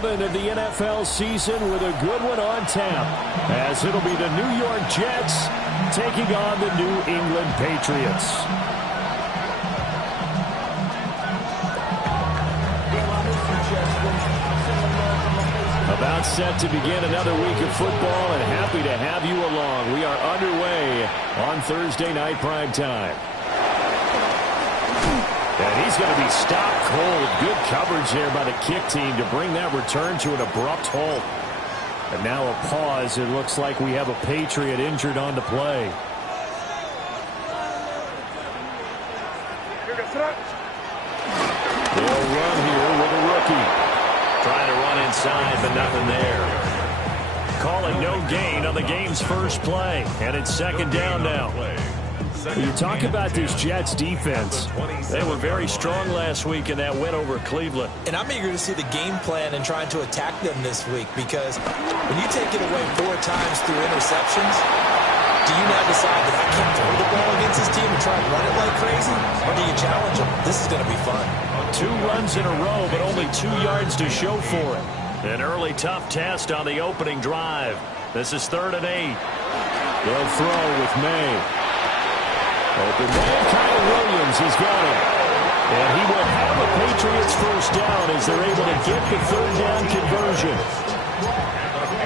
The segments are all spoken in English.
7 of the NFL season with a good one on tap, as it'll be the New York Jets taking on the New England Patriots. About set to begin another week of football, and happy to have you along. We are underway on Thursday night primetime. And he's going to be stopped cold. Good coverage there by the kick team to bring that return to an abrupt halt. And now a pause. It looks like we have a Patriot injured on the play. They'll run here with a rookie. Trying to run inside, but nothing there. Calling no gain on the game's first play. And it's second down now. You talk about this Jets defense. They were very strong last week in that win over Cleveland. And I'm eager to see the game plan and trying to attack them this week, because when you take it away 4 times through interceptions, do you now decide that I can't throw the ball against this team and try and run it like crazy? Or do you challenge them? This is going to be fun. 2 runs in a row, but only 2 yards to show for it. An early tough test on the opening drive. This is 3rd and 8. They'll throw with May. Open man, Kyle Williams, he's got it. And he will have a Patriots first down as they're able to get the 3rd down conversion.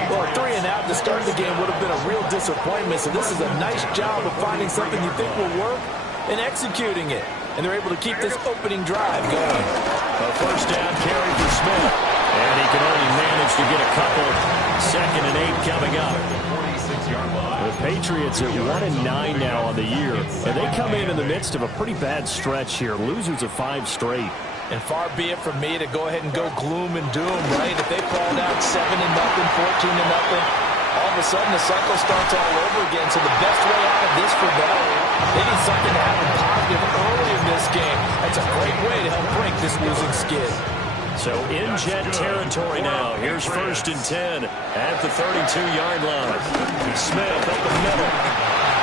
Well, 3 and out to start the game would have been a real disappointment, so this is a nice job of finding something you think will work and executing it. And they're able to keep this opening drive going. A first down carry for Smith. And he can only manage to get a couple. 2nd and 8 coming up. The Patriots are 1-9 now on the year, and they come in the midst of a pretty bad stretch here. Losers of 5 straight. And far be it from me to go ahead and go gloom and doom, right? If they fall down 7-0, 14-0, all of a sudden the cycle starts all over again. So the best way out of this for them, they need something to happen positive early in this game. That's a great way to help break this losing skid. So in Jet territory now. Here's 1st and 10 at the 32-yard line. Smith up the middle.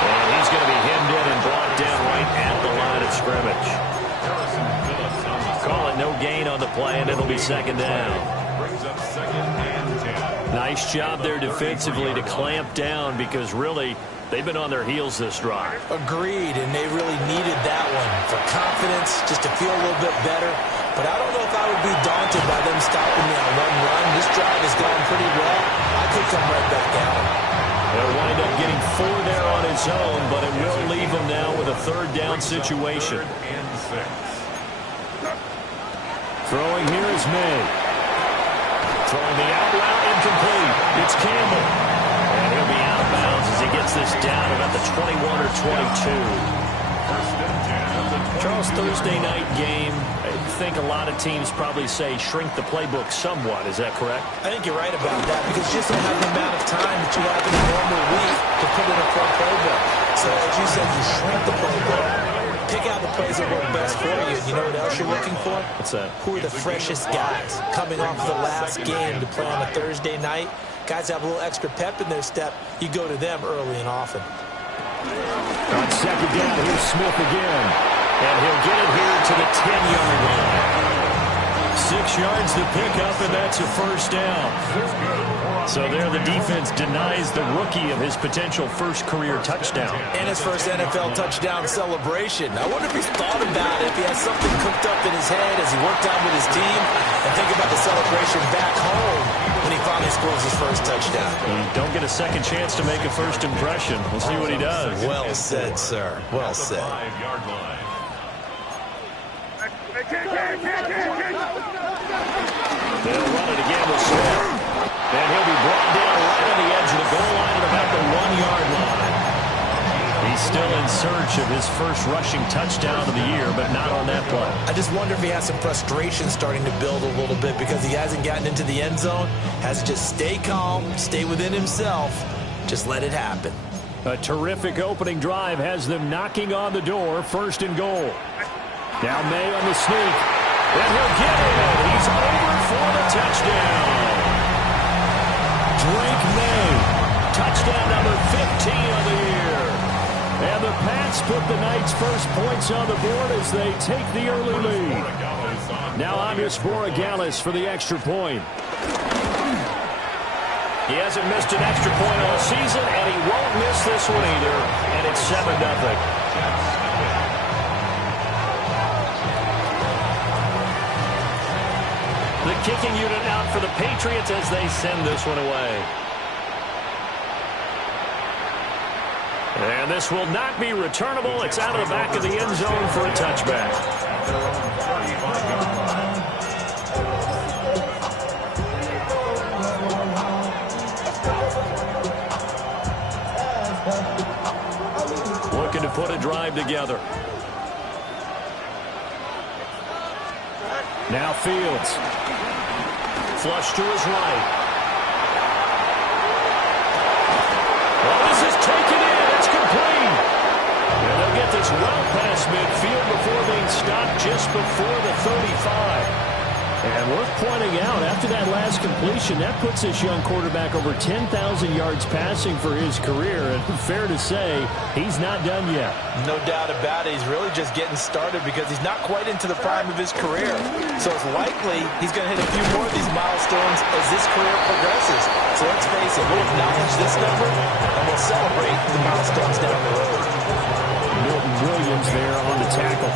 And he's going to be hemmed in and brought down right at the line of scrimmage. Call it no gain on the play, and it'll be 2nd down. Nice job there defensively to clamp down, because really they've been on their heels this drive. Agreed, and they really needed that one for confidence, just to feel a little bit better. But I don't know if I would be daunted by them stopping me on 1 run. This drive has gone pretty well. I could come right back out. They'll wind up getting 4 there on its own, but it will leave them now with a 3rd down situation. Throwing here is May. Throwing the out route incomplete. It's Campbell. And he'll be out of bounds as he gets this down about the 21 or 22. Charles, Thursday night game, I think a lot of teams probably say shrink the playbook somewhat. Is that correct? I think you're right about that, because you just don't have the amount of time that you have in a normal week to put in a full playbook. So as you said, you shrink the playbook, pick out the plays that work best for you. You know what else you're looking for? What's that? Who are the freshest guys coming off the last game to play on a Thursday night? Guys have a little extra pep in their step. You go to them early and often. On 2nd down, here's Smith again. And he'll get it here to the 10-yard line. 6 yards to pick up, and that's a first down. So there the defense denies the rookie of his potential first career touchdown. And his first NFL touchdown celebration. I wonder if he's thought about it, if he has something cooked up in his head as he worked out with his team, and think about the celebration back home when he finally scores his first touchdown. You don't get a second chance to make a first impression. We'll see what he does. Well said, sir. Well said. 5-yard line. They'll run it again with Smith. And he'll be brought down right on the edge of the goal line at about the 1-yard line. He's still in search of his first rushing touchdown of the year, but not on that play. I just wonder if he has some frustration starting to build a little bit, because he hasn't gotten into the end zone. Has to just stay calm, stay within himself. Just let it happen. A terrific opening drive has them knocking on the door. 1st and goal. Now May on the sneak. And he'll get it. He's over for the touchdown. Drake May. Touchdown number 15 of the year. And the Pats put the Knights' first points on the board as they take the early lead. Now Andres Borregales for the extra point. He hasn't missed an extra point all season, and he won't miss this one either, and it's 7-0. The kicking unit out for the Patriots as they send this one away. And this will not be returnable. It's out of the back of the end zone for a touchback. Looking to put a drive together. Now Fields. Flush to his right. Well, this is taken in. It's complete. And they'll get this well past midfield before being stopped just before the 35. And worth pointing out, after that last completion, that puts this young quarterback over 10,000 yards passing for his career. And fair to say, he's not done yet. No doubt about it. He's really just getting started because he's not quite into the prime of his career. So it's likely he's going to hit a few more of these milestones as this career progresses. So let's face it, we'll acknowledge this number and we'll celebrate the milestones down the road. Milton Williams there on the tackle.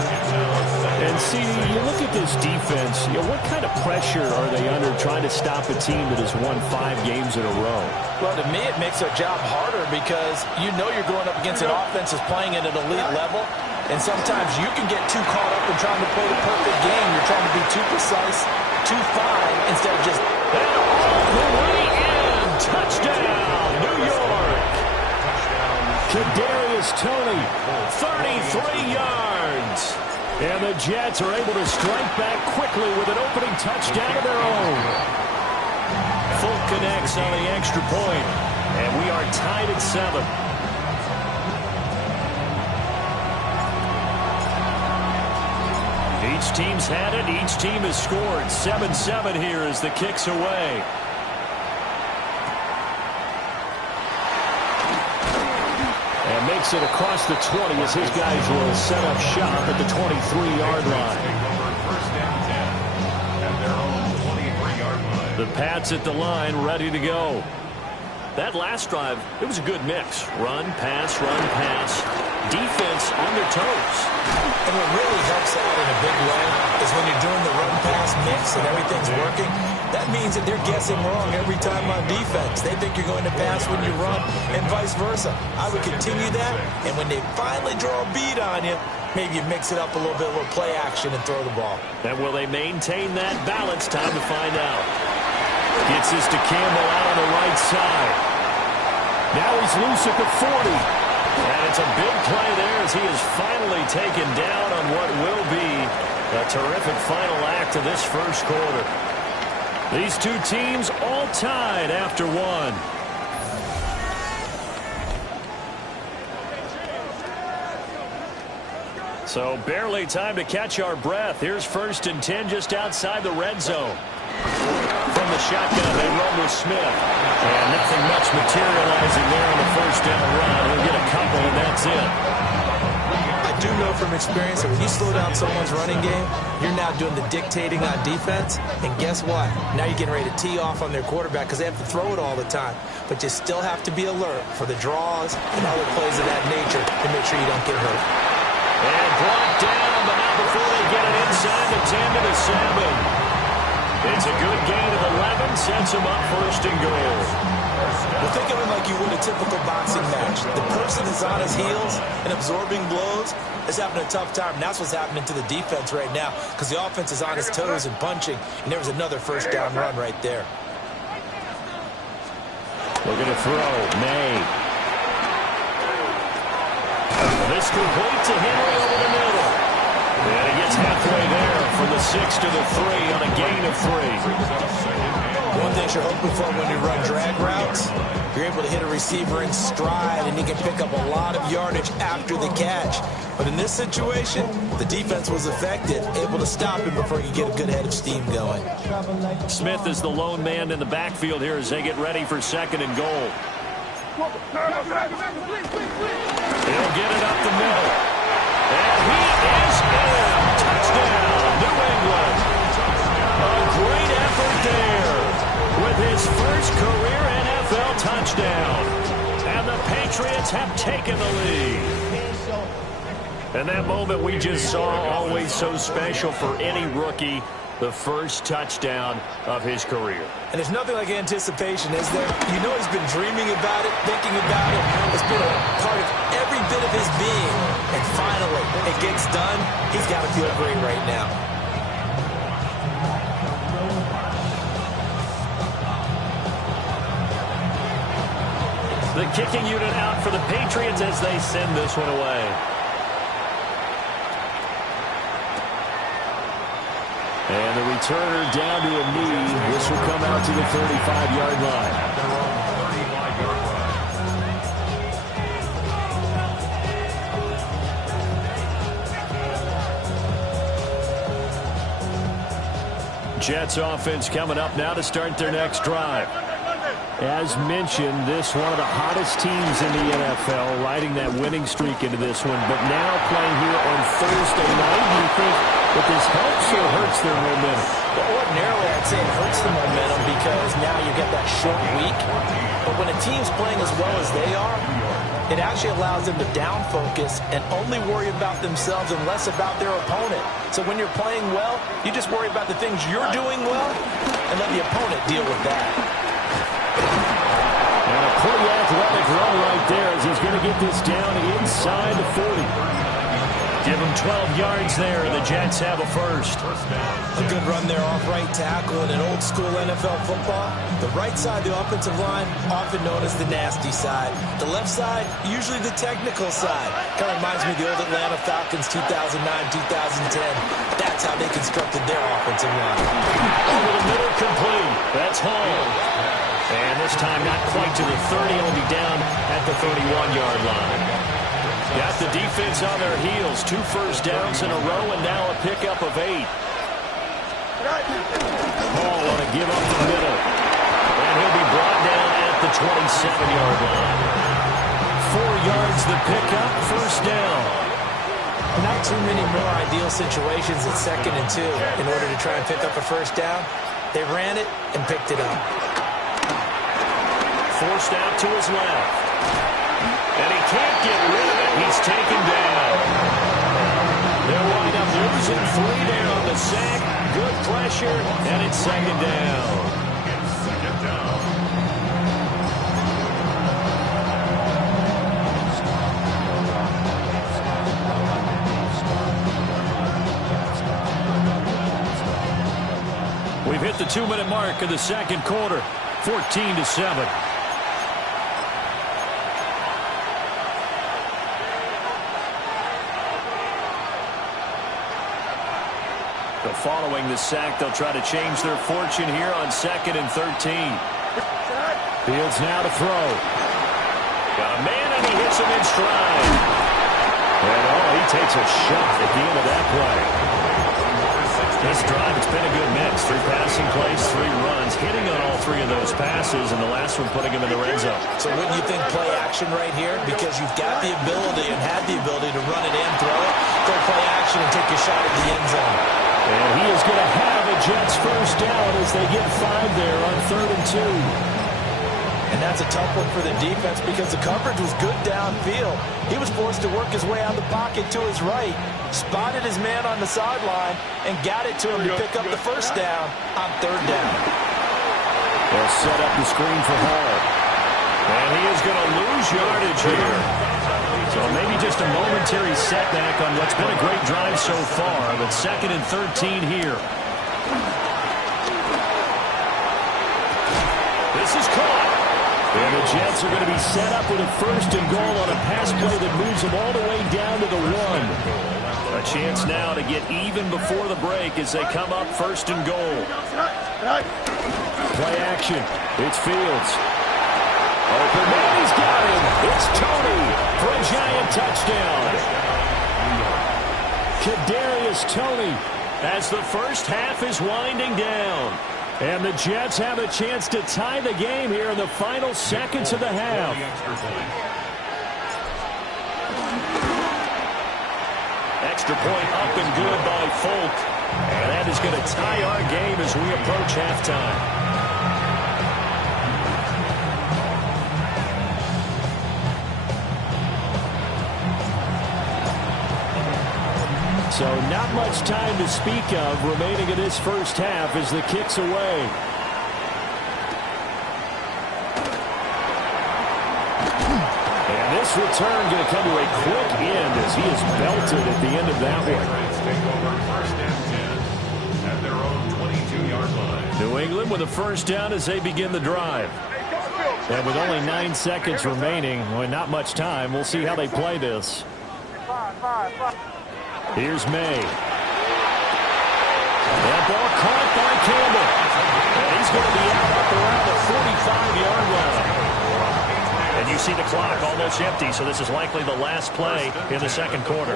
And see, you look at this defense, what kind of pressure are they under trying to stop a team that has won 5 games in a row? Well, to me, it makes their job harder because you know you're going up against an offense that's playing at an elite level, and sometimes you can get too caught up in trying to play the perfect game. You're trying to be too precise, too fine, instead of just... And all the way in! Touchdown, New York! Kadarius Toney, 33 yards! And the Jets are able to strike back quickly with an opening touchdown of their own. Folk connects on the extra point, and we are tied at 7. Each team's had it. Each team has scored. 7-7 here as the kick's away. And makes it across the 20 as his guys will set up shop at the 23-yard line. The Pats at the line, ready to go. That last drive, it was a good mix. Run, pass, defense on their toes. And what really helps out in a big way is when you're doing the run-pass mix and everything's working, that means that they're guessing wrong every time on defense. They think you're going to pass when you run and vice versa. I would continue that, and when they finally draw a beat on you, maybe you mix it up a little bit, a little play action, and throw the ball. And will they maintain that balance? Time to find out. Gets this to Campbell out on the right side. Now he's loose at the 40. And it's a big play there as he is finally taken down on what will be a terrific final act of this first quarter. These two teams all tied after one. So barely time to catch our breath. Here's 1st and 10 just outside the red zone. From the shotgun, they run with Smith. And nothing much materializing there on the first down run. He'll get a couple, and that's it. I do know from experience that when you slow down someone's running game, you're now doing the dictating on defense. And guess what? Now you're getting ready to tee off on their quarterback because they have to throw it all the time. But you still have to be alert for the draws and other plays of that nature to make sure you don't get hurt. And brought down, but not before they get it inside the 10 to the 7. It's a good gain of 11, sets him up 1st and goal. Well, think of it like you would a typical boxing match. The person is on his heels and absorbing blows is having a tough time. And that's what's happening to the defense right now because the offense is on his toes and punching, and there was another 1st down run right there. Looking to throw. May. This complete to Henry over the middle. And he gets halfway there from the 6 to the 3 on a gain of 3. One thing you're hoping for when you run drag routes, you're able to hit a receiver in stride and he can pick up a lot of yardage after the catch. But in this situation, the defense was effective, able to stop him before he could get a good head of steam going. Smith is the lone man in the backfield here as they get ready for 2nd and goal. He'll get it up the middle. And he is in. Touchdown, New England. A great effort there with his first career touchdown. And the Patriots have taken the lead. And that moment we just saw, always so special for any rookie, the first touchdown of his career. And there's nothing like anticipation, is there? You know he's been dreaming about it, thinking about it. It's been a part of every bit of his being. And finally, it gets done. He's got to feel great right now. The kicking unit out for the Patriots as they send this one away. And the returner down to a knee. This will come out to the 35-yard line. Jets offense coming up now to start their next drive. As mentioned, this one of the hottest teams in the NFL, riding that winning streak into this one, but now playing here on Thursday night. Do you think that this helps or hurts their momentum? Well, ordinarily, I'd say it hurts the momentum because now you get that short week. But when a team's playing as well as they are, it actually allows them to down focus and only worry about themselves and less about their opponent. So when you're playing well, you just worry about the things you're doing well and let the opponent deal with that. And a pretty athletic run right there as he's going to get this down inside the 40. Give him 12 yards there, and the Jets have a first. A good run there off right tackle in an old-school NFL football. The right side of the offensive line, often known as the nasty side. The left side, usually the technical side. Kind of reminds me of the old Atlanta Falcons 2009-2010. That's how they constructed their offensive line. Over the middle, complete. That's Hall. And this time not quite to the 30. It'll be down at the 31-yard line. Got the defense on their heels. 2 first downs in a row and now a pickup of 8. Hall on a give up the middle. And he'll be brought down at the 27-yard line. 4 yards the pickup, first down. Not too many more ideal situations at 2nd and 2 in order to try and pick up a first down. They ran it and picked it up. Forced out to his left. And he can't get rid of it. He's taken down. They'll wind up losing 3 there on the sack. Good pressure, and it's 2nd down. We've hit the 2-minute mark of the second quarter. 14-7. Following the sack, they'll try to change their fortune here on 2nd and 13. Fields now to throw. Got a man, and he hits him in stride. And he takes a shot at the end of that play. This drive, it's been a good mix. 3 passing plays, 3 runs, hitting on all 3 of those passes, and the last one putting him in the red zone. So wouldn't you think play action right here? Because you've got the ability and had the ability to run it in, throw it, go play action, and take a shot at the end zone. And he is going to have a Jets first down as they get 5 there on 3rd and 2. And that's a tough one for the defense because the coverage was good downfield. He was forced to work his way out of the pocket to his right, spotted his man on the sideline, and got it to him to pick up the first down on 3rd down. They'll set up the screen for Hall. And he is going to lose yardage here. So maybe just a momentary setback on what's been a great drive so far, but 2nd and 13 here. This is caught. And the Jets are going to be set up with a 1st and goal on a pass play that moves them all the way down to the 1. A chance now to get even before the break as they come up 1st and goal. Play action. It's Fields. Open man, he's got him. It's Toney for a giant touchdown. Kadarius Toney as the first half is winding down. And the Jets have a chance to tie the game here in the final seconds of the half. Extra point up and good by Folk. And that is going to tie our game as we approach halftime. So not much time to speak of remaining in this first half as the kick's away. And this return going to come to a quick end as he is belted at the end of that one. At their own 22-yard line. New England with a first down as they begin the drive. And with only 9 seconds remaining, well, not much time, we'll see how they play this. Here's May. That ball caught by Campbell. And he's going to be out up around the 45-yard line. And you see the clock almost empty, so this is likely the last play in the second quarter.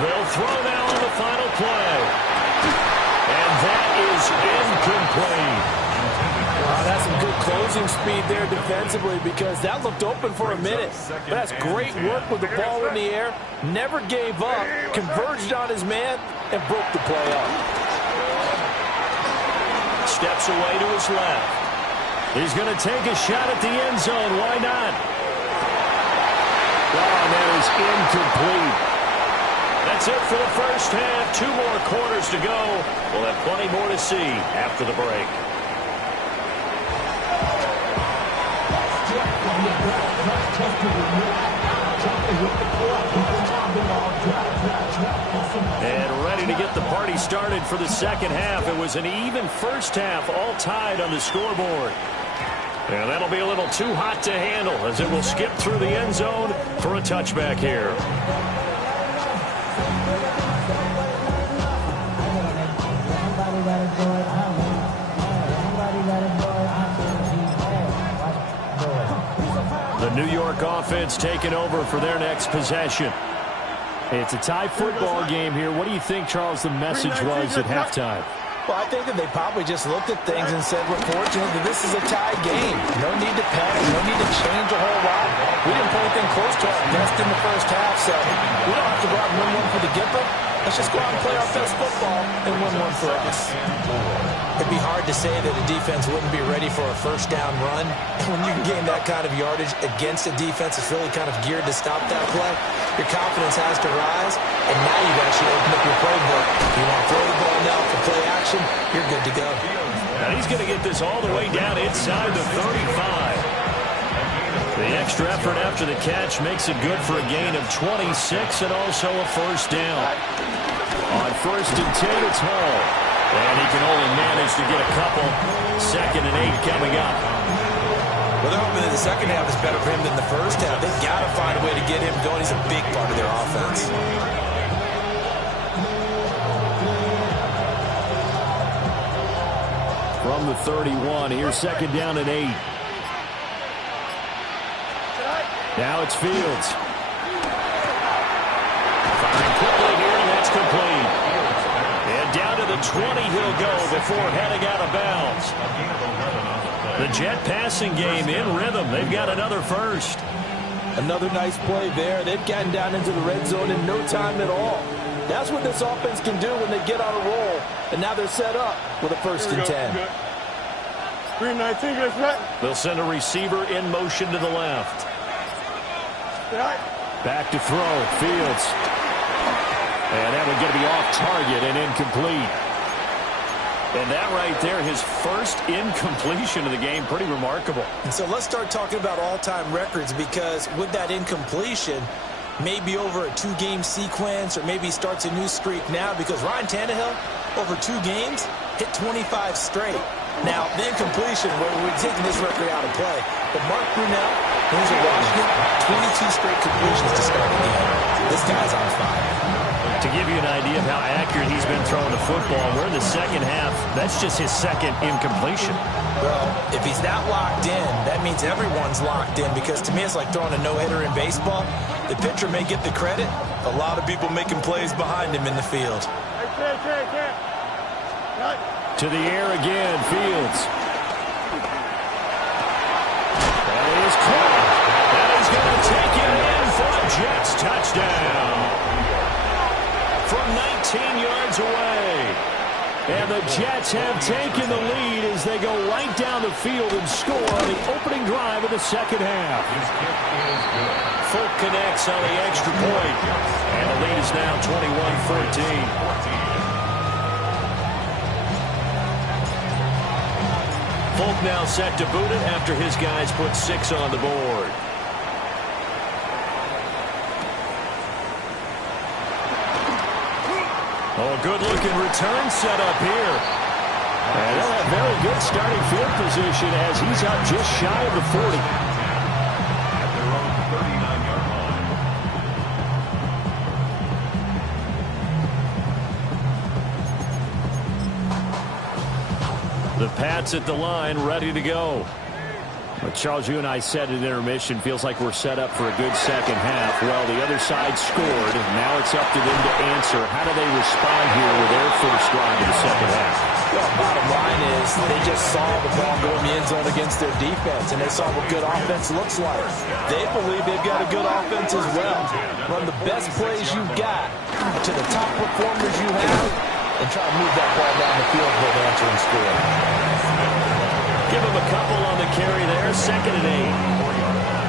They'll throw now on the final play. And that is incomplete. That's some good closing speed there defensively because that looked open for a minute. But that's great work with the ball in the air. Never gave up, converged on his man, and broke the play up. Steps away to his left. He's going to take a shot at the end zone. Why not? Oh, and that is incomplete. That's it for the first half. 2 more quarters to go. We'll have plenty more to see after the break. And ready to get the party started for the second half. It was an even first half, all tied on the scoreboard. And that'll be a little too hot to handle as it will skip through the end zone for a touchback here. The New York offense taking over for their next possession. It's a tie football game here. What do you think, Charles, the message was at halftime? Well, I think that they probably just looked at things and said, we're fortunate that this is a tie game. No need to panic. No need to change a whole lot. We didn't put anything close to our best in the first half, so we don't have to go out and win one for the Gipper. Let's just go out and play our best football and win one for us. It'd be hard to say that a defense wouldn't be ready for a first down run. When you can gain that kind of yardage against a defense that's really kind of geared to stop that play, your confidence has to rise, and now you've actually opened up your playbook. If you want to throw the ball now for play action, you're good to go. Now he's going to get this all the way down inside the 35. The extra effort after the catch makes it good for a gain of 26 and also a first down. On 1st and 10, it's Hall. And he can only manage to get a couple. 2nd and 8 coming up. Well, they're hoping that the second half is better for him than the first half. They've got to find a way to get him going. He's a big part of their offense. From the 31, here's 2nd down and 8. Now it's Fields. Firing quickly here, and that's complete. And down to the 20 he'll go before heading out of bounds. The Jet passing game in rhythm. They've got another first. Another nice play there. They've gotten down into the red zone in no time at all. That's what this offense can do when they get on a roll. And now they're set up with a 1st and 10. 319, good set. They'll send a receiver in motion to the left. Back to throw. Fields. And that one going to be off target and incomplete. And that right there, his first incompletion of the game, pretty remarkable. And so let's start talking about all-time records, because with that incompletion, maybe over a 2-game sequence, or maybe starts a new streak now, because Ryan Tannehill, over 2 games, hit 25 straight. Now, the incompletion, we're taking this record out of play. But Mark Brunell, who's in Washington, 22 straight completions to start the game. This guy's on fire. To give you an idea of how accurate he's been throwing the football, we're in the second half. That's just his 2nd incompletion. Well, if he's that locked in, that means everyone's locked in, because to me it's like throwing a no-hitter in baseball. The pitcher may get the credit. A lot of people making plays behind him in the field. To the air again, Fields. That is caught. And he's going to take it in for a Jets touchdown. From 19 yards away. And the Jets have taken the lead as they go right down the field and score on the opening drive of the second half. Folk connects on the extra point. And the lead is now 21-14. Folk now set to boot it after his guys put 6 on the board. Oh, good-looking return set up here. And they'll have very good starting field position as he's up just shy of the 40. At their own 39-yard line. The Pats at the line, ready to go. But Charles, you and I said at intermission, feels like we're set up for a good second half. Well, the other side scored. Now it's up to them to answer. How do they respond here with their first drive in the second half? Well, bottom line is they just saw the ball go in the end zone against their defense, and they saw what good offense looks like. They believe they've got a good offense as well. Run the best plays you've got to the top performers you have, and try to move that ball down the field for an answer and score. Give him a couple on the carry there. 2nd and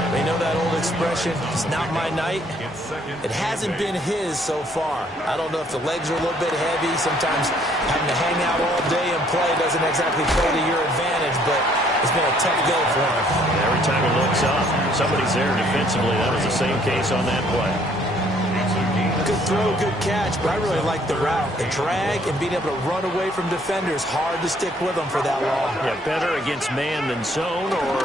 8. They know that old expression, it's not my night. It hasn't been his so far. I don't know if the legs are a little bit heavy. Sometimes having to hang out all day and play doesn't exactly play to your advantage, but it's been a tough go for him. Every time he looks up, somebody's there defensively. That was the same case on that play. Good throw, good catch, but I really like the route. The drag and being able to run away from defenders, hard to stick with them for that long. Yeah, better against man than zone, or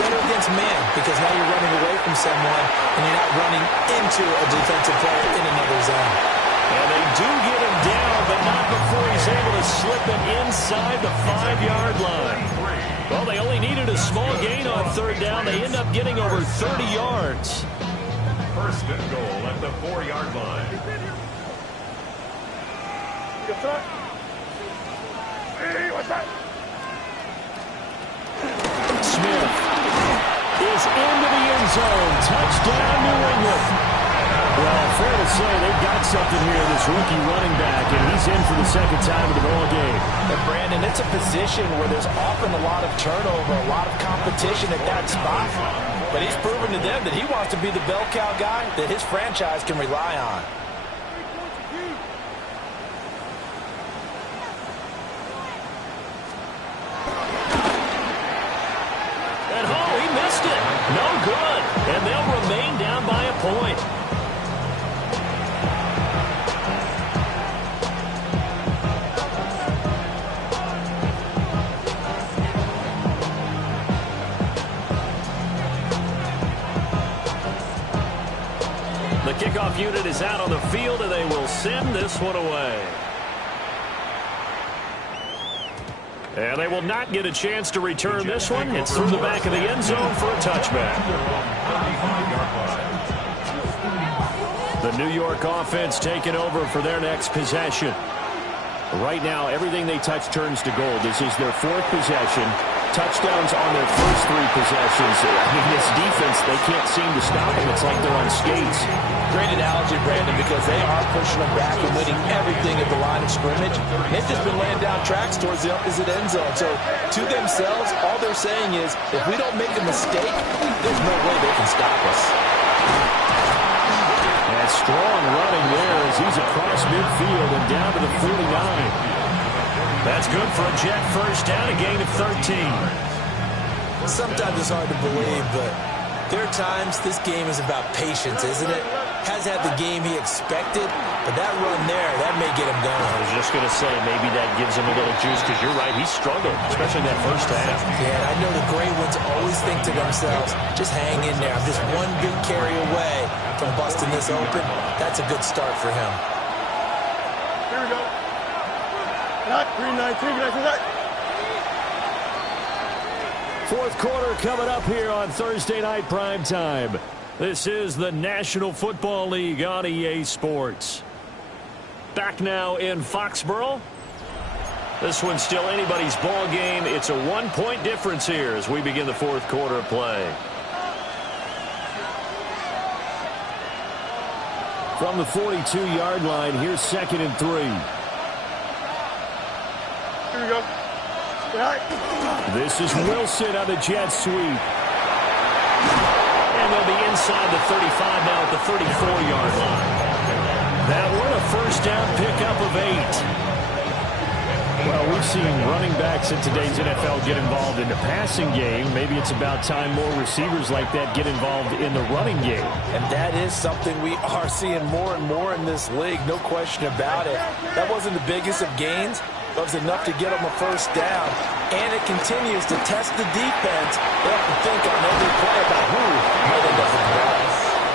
better against man, because now you're running away from someone and you're not running into a defensive player in another zone. And they do get him down, but not before he's able to slip it inside the 5-yard line. Well, they only needed a small gain on 3rd down. They end up getting over 30 yards. 1st and goal at the 4-yard line. Smith is into the end zone. Touchdown, New England. Well, fair to say they've got something here, this rookie running back, and he's in for the 2nd time of the ball game. And Brandon, it's a position where there's often a lot of turnover, a lot of competition at that spot. But he's proven to them that he wants to be the bell cow guy that his franchise can rely on. And he missed it. No good. And they'll remain down by a point. The kickoff unit is out on the field, and they will send this one away. And they will not get a chance to return this one. It's through the back of the end zone for a touchback. The New York offense taking over for their next possession. Right now, everything they touch turns to gold. This is their 4th possession. Touchdowns on their first 3 possessions. I mean, this defense, they can't seem to stop them. It's like they're on skates. Great analogy, Brandon, because they are pushing them back and winning everything at the line of scrimmage. They've just been laying down tracks towards the opposite end zone. So, to themselves, all they're saying is, if we don't make a mistake, there's no way they can stop us. And strong running there as he's across midfield and down to the 49. That's good for a Jet first down, a gain of 13. Sometimes it's hard to believe, but there are times this game is about patience, isn't it? Has had the game he expected, but that run there, that may get him going. I was just going to say, maybe that gives him a little juice, because you're right, he struggled, especially in that first half. Yeah, and I know the great ones always think to themselves, just hang in there. I'm just one big carry away from busting this open. That's a good start for him. Here we go. Not 3-19. Fourth quarter coming up here on Thursday Night Primetime. This is the National Football League on EA Sports. Back now in Foxborough. This one's still anybody's ball game. It's a 1-point difference here as we begin the fourth quarter of play. From the 42-yard line, here's 2nd and 3. Here we go. Yeah. This is Wilson on the jet sweep. And they'll be inside the 35 now at the 34-yard line. That one a first down pickup of 8. Well, we've seen running backs in today's NFL get involved in the passing game. Maybe it's about time more receivers like that get involved in the running game. And that is something we are seeing more and more in this league, no question about it. That wasn't the biggest of gains, but it was enough to get them a first down. And it continues to test the defense. They have to think on every play about who might end up with the ball.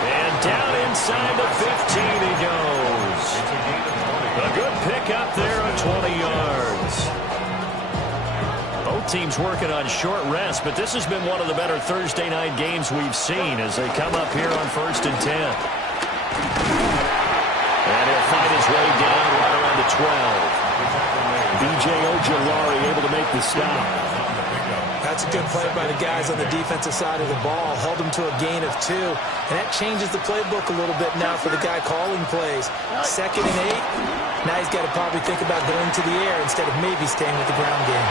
And down inside the 15 he goes. A good pickup there at 20 yards. Both teams working on short rest, but this has been one of the better Thursday night games we've seen as they come up here on 1st and 10. And he'll fight his way down right around the 12. B.J. Ojulari able to make the stop. That's a good play by the guys on the defensive side of the ball. Held them to a gain of 2. And that changes the playbook a little bit now for the guy calling plays. 2nd and 8. Now he's got to probably think about going to the air instead of maybe staying with the ground game.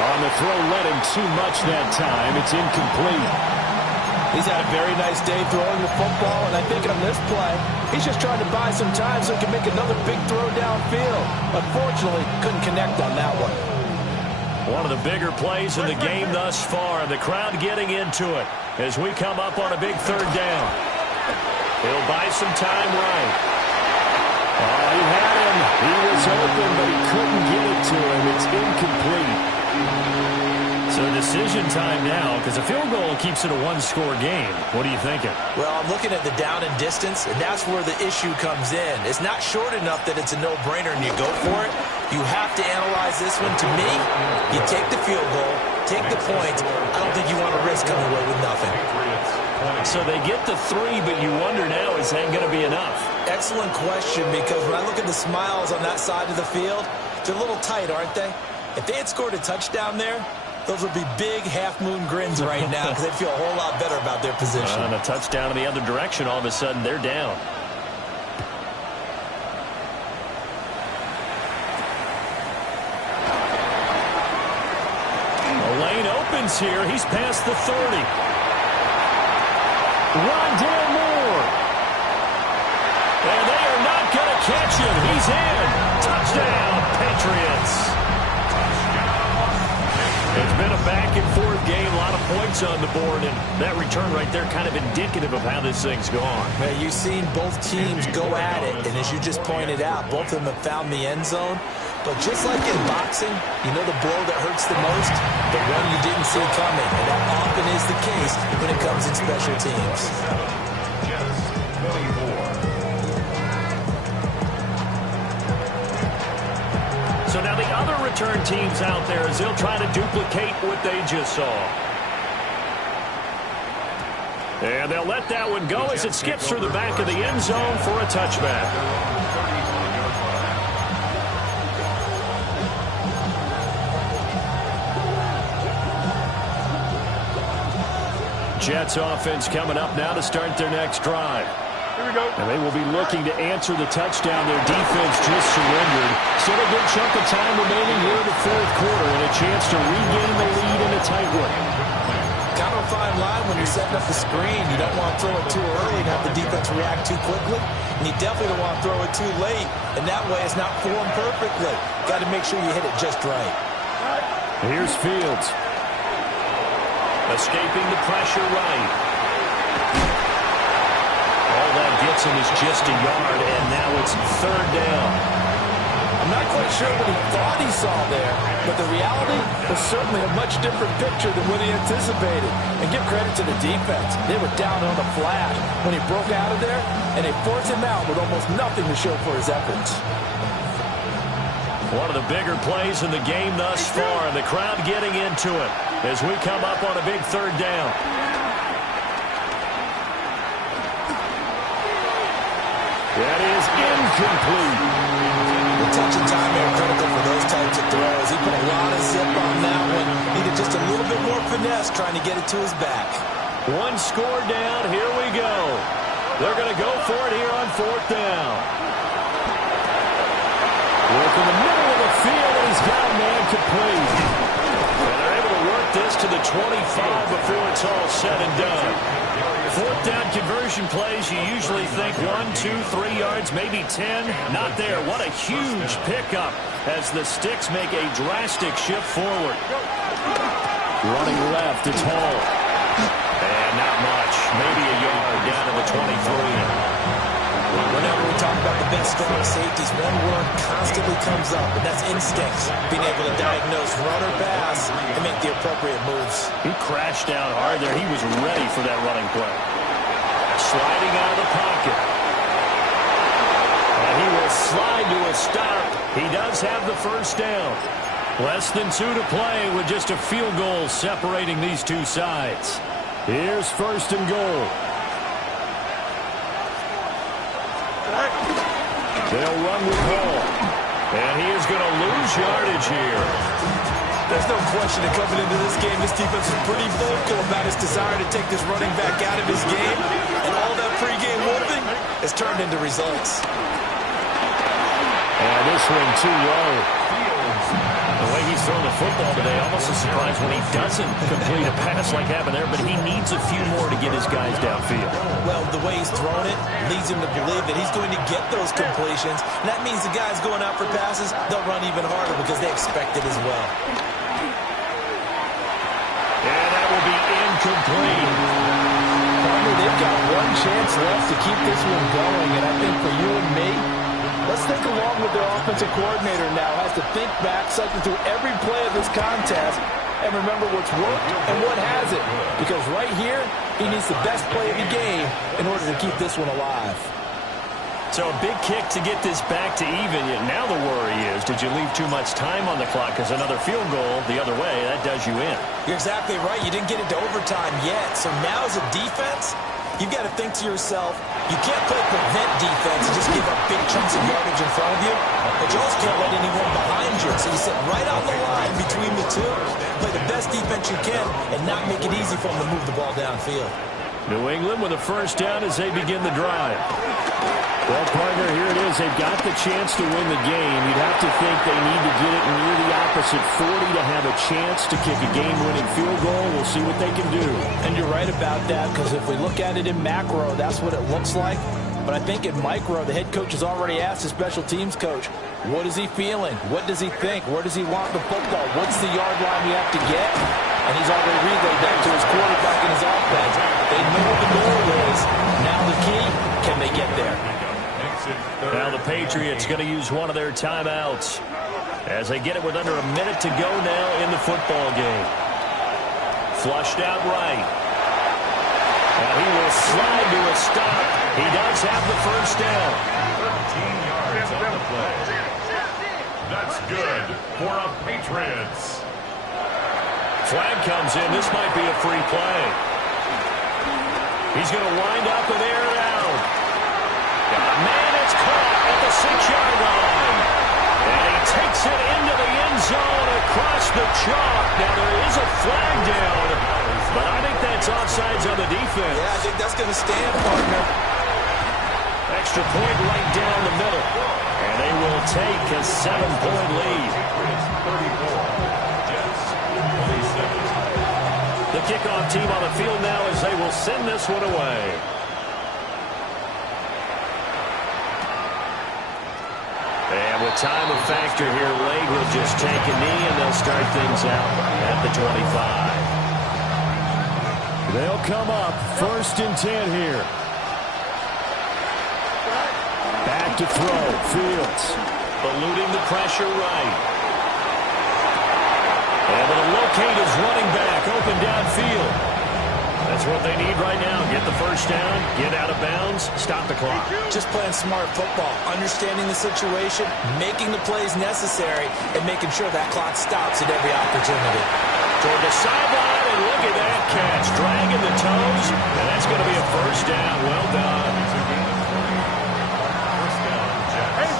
On the throw, led him too much that time. It's incomplete. He's had a very nice day throwing the football, and I think on this play, he's just trying to buy some time so he can make another big throw downfield. Unfortunately, couldn't connect on that one. One of the bigger plays in the game thus far. The crowd getting into it as we come up on a big 3rd down. He'll buy some time right. Oh, he had him. He was open, but he couldn't get it to him. It's incomplete. So decision time now, because a field goal keeps it a one-score game. What are you thinking? Well, I'm looking at the down and distance, and that's where the issue comes in. It's not short enough that it's a no-brainer and you go for it. You have to analyze this one. To me, you take the field goal, take the point. I don't think you want to risk coming away with nothing. So they get the 3, but you wonder now, is that going to be enough? Excellent question, because when I look at the smiles on that side of the field, they're a little tight, aren't they? If they had scored a touchdown there, those would be big half-moon grins right now because they'd feel a whole lot better about their position. And a touchdown in the other direction, all of a sudden, they're down. The lane opens here. He's past the 30. Rondale Moore. And they are not going to catch him. He's in. Touchdown, Patriots. It's been a back-and-forth game, a lot of points on the board, and that return right there kind of indicative of how this thing's gone. Well, you've seen both teams go at it, and as you just pointed out, both of them have found the end zone. But just like in boxing, you know the blow that hurts the most? The one you didn't see coming, and that often is the case when it comes in special teams. So now the other return teams out there as they'll try to duplicate what they just saw. And they'll let that one go as it skips through the back of the end zone for a touchback. Jets offense coming up now to start their next drive. Here we go. And they will be looking to answer the touchdown their defense just surrendered. Still a good chunk of time remaining here in the 4th quarter and a chance to regain the lead in a tight one. Kind of a fine line when you're setting up the screen. You don't want to throw it too early and have the defense react too quickly. And you definitely don't want to throw it too late. And that way it's not formed perfectly. Got to make sure you hit it just right. Here's Fields. Escaping the pressure right. All that gets him is just a yard, and now it's 3rd down. I'm not quite sure what he thought he saw there, but the reality was certainly a much different picture than what he anticipated. And give credit to the defense. They were down on the flash when he broke out of there, and they forced him out with almost nothing to show for his efforts. One of the bigger plays in the game thus far, and the crowd getting into it as we come up on a big 3rd down. That is incomplete. The touch and time are critical for those types of throws. He put a lot of zip on that one. Needed just a little bit more finesse trying to get it to his back. One score down. Here we go. They're going to go for it here on 4th down. Work in the middle of the field, and he's got a man the 25 before it's all said and done. Fourth down conversion plays, you usually think 1, 2, 3 yards, maybe 10. Not there. What a huge pickup as the Sticks make a drastic shift forward. Running left, it's Hall. And not much. Maybe a yard down to the 23. Whenever we talk about the best strong safeties, one word constantly comes up, and that's instincts. Being able to diagnose run or pass and make the appropriate moves. He crashed down hard there. He was ready for that running play. Sliding out of the pocket. And he will slide to a stop. He does have the first down. Less than 2 to play with just a field goal separating these two sides. Here's first and goal. They'll run with Hall. And he is going to lose yardage here. There's no question that coming into this game, this defense is pretty vocal about its desire to take this running back out of his game. And all that pregame whooping has turned into results. And this one too low. The way he's thrown the football today, almost a surprise when he doesn't complete a pass like happened there, but he needs a few more to get his guys downfield. Well, the way he's thrown it leads him to believe that he's going to get those completions. And that means the guys going out for passes, they'll run even harder because they expect it as well. And that will be incomplete. Partner, they've got one chance left to keep this one going, and I think for you and me, let's think along with their offensive coordinator now. Has to think back, cycle through every play of this contest, and remember what's worked and what hasn't. Because right here, he needs the best play of the game in order to keep this one alive. So a big kick to get this back to even. Now the worry is, did you leave too much time on the clock? Because another field goal the other way, that does you in. You're exactly right. You didn't get it to overtime yet. So now as a defense, you've got to think to yourself, you can't play prevent defense and just give up big chunks of yardage in front of you, but you also can't let anyone behind you. So you sit right on the line between the two, play the best defense you can, and not make it easy for them to move the ball downfield. New England with a first down as they begin the drive. Well, partner, here it is. They've got the chance to win the game. You'd have to think they need to get it near the opposite 40 to have a chance to kick a game-winning field goal. We'll see what they can do. And you're right about that, because if we look at it in macro, that's what it looks like. But I think in micro, the head coach has already asked the special teams coach, what is he feeling? What does he think? Where does he want the football? What's the yard line we have to get? And he's already relayed that to his quarterback and his offense. They know what the goal is. Now the key, can they get there? Now the Patriots going to use one of their timeouts as they get it with under a minute to go now in the football game. Flushed out right. And he will slide to a stop. He does have the first down. 13 yards on the play. That's good for a Patriots. Flag comes in. This might be a free play. He's going to wind up and air it out. Man, it's caught at the 6-yard line. And he takes it into the end zone across the chalk. Now there is a flag down, but I think that's offsides on the defense. Yeah, I think that's going to stand, partner. Extra point right down the middle. And they will take a 7-point lead. 34, Jets 27. The kickoff team on the field now as they will send this one away. And with time a factor here, Lake will just take a knee and they'll start things out at the 25. They'll come up first and 10 here. Back to throw, Fields. Eluding the pressure right. And they'll locate his running back open downfield. That's what they need right now. Get the first down, get out of bounds, stop the clock. Just playing smart football, understanding the situation, making the plays necessary, and making sure that clock stops at every opportunity. Toward the sideline, and look at that catch. Dragging the toes, and that's going to be a first down. Well done. First down, Jets.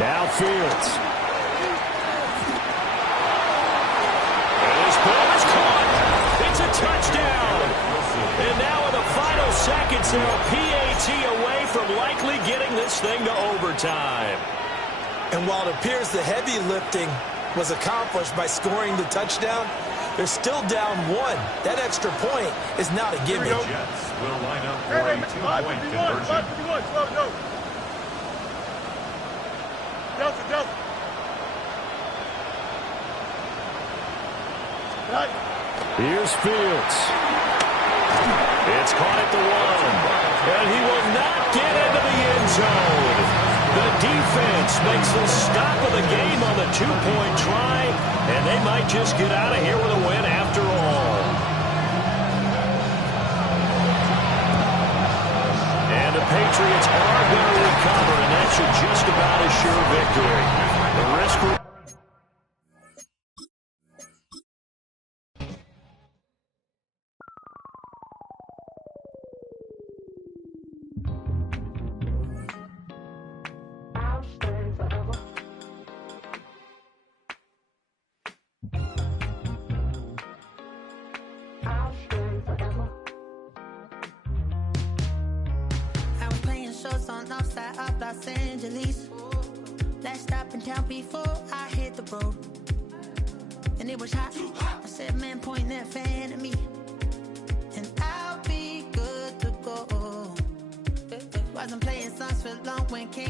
Now Fields. Ball is caught. It's a touchdown. And now in the final seconds, they'll PAT away from likely getting this thing to overtime. And while it appears the heavy lifting was accomplished by scoring the touchdown. They're still down 1. That extra point is not a gimme. The Jets will line up for a 2-point conversion. 551, slow, go. Delta. Right. Here's Fields. It's caught at the 1. And he will not get into the end zone. The defense makes the stop of the game on the 2-point try. And they might just get out of here with a win after all. And the Patriots are going to recover, and that should just about assure victory. The risk... On the side of Los Angeles. Last stop in town before I hit the road. And it was hot. I said, man, point that fan at me. And I'll be good to go. Wasn't playing songs for long when came